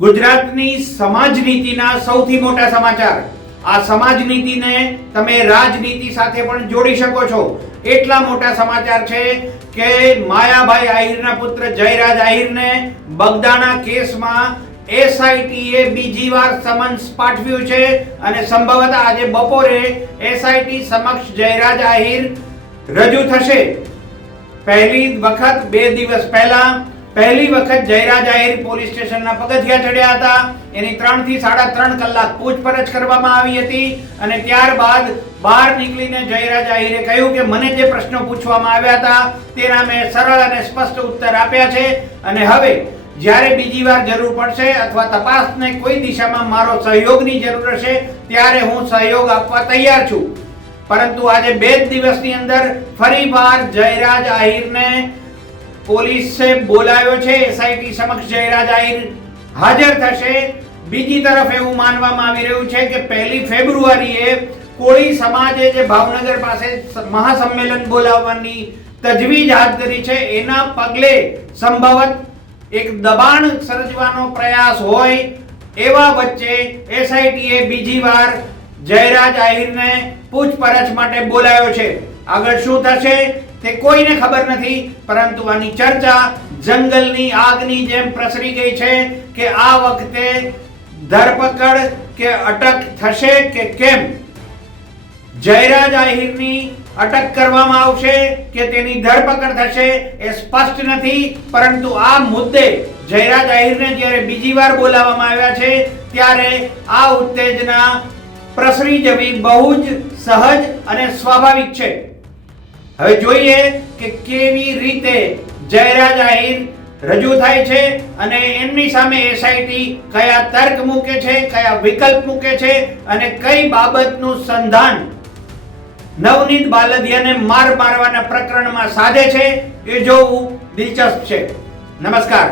ગુજરાતની સમાજ નીતિના સૌથી મોટા સમાચાર। આ સમાજ નીતિને તમે રાજનીતિ સાથે પણ જોડી શકો છો। એટલા મોટા સમાચાર છે કે માયાભાઈ આહિરના પુત્ર જયરાજ આહિરને બગદાણા કેસમાં એસઆઈટીએ બીજી વાર સમન્સ પાઠવ્યું છે અને સંભવતઃ આજે બપોરે એસઆઈટી સમક્ષ જયરાજ આહિર રજૂ થશે। પહેલી વખત 2 દિવસ પહેલા પહેલી વખત જયરાજ આહિર પોલીસ સ્ટેશનના પગથિયા ચડ્યા હતા। એની 3 થી 3.5 કલાક પૂછપરછ કરવામાં આવી હતી અને ત્યારબાદ બહાર નીકળીને જયરાજ આહિરે કહ્યું કે મને જે પ્રશ્નો પૂછવામાં આવ્યા હતા તેના મેં સરળ અને સ્પષ્ટ ઉત્તર આપ્યા છે અને હવે જ્યારે બીજી વાર જરૂર પડશે અથવા તપાસને કોઈ દિશામાં મારો સહયોગની જરૂર હશે ત્યારે હું સહયોગ આપવા તૈયાર છું। પરંતુ આજે 2 દિવસની અંદર ફરીવાર જયરાજ આહિરને પોલીસે બોલાવ્યો છે। એસઆઈટી સમક્ષ જયરાજ આહિર હાજર થશે। બીજી તરફ એવું માનવામાં આવી રહ્યું છે કે 1 ફેબ્રુઆરીએ કોળી સમાજે જે ભાવનગર પાસે મહાસંમેલન બોલાવવાની તજવીજ હાથ ધરી છે એના પગલે સંભવત એક દબાણ સર્જવાનો પ્રયાસ હોય એવા વચ્ચે એસઆઈટીએ બીજી વાર જયરાજ આહિરને પૂછપરછ માટે બોલાવ્યો છે। આગળ શું થશે તે કોઈને ખબર નથી, પરંતુ આની ચર્ચા જંગલની આગની જેમ પ્રસરી ગઈ છે કે આ વખતે ધરપકડ કે અટક થશે કે કેમ। જયરાજ આહિરની અટક કરવામાં આવશે કે તેની ધરપકડ થશે એ સ્પષ્ટ નથી, પરંતુ આ મુદ્દે જયરાજ આહિરને જ્યારે બીજી વાર બોલાવવામાં આવ્યા છે ત્યારે આ ઉત્તેજના પ્રસરી જવી બહુ જ સહજ અને સ્વાભાવિક છે। હવે જોઈએ કે કેવી રીતે જયરાજ આહિર રજૂ થાય છે અને એમની સામે એસઆઈટી કયા તર્ક મૂકે છે, કયા વિકલ્પ મૂકે છે અને કઈ બાબતનું સંધાન નવનીત બાલદિયાને મારવાના પ્રકરણમાં સાધે છે એ જોવું દિલચસ્પ છે। નમસ્કાર।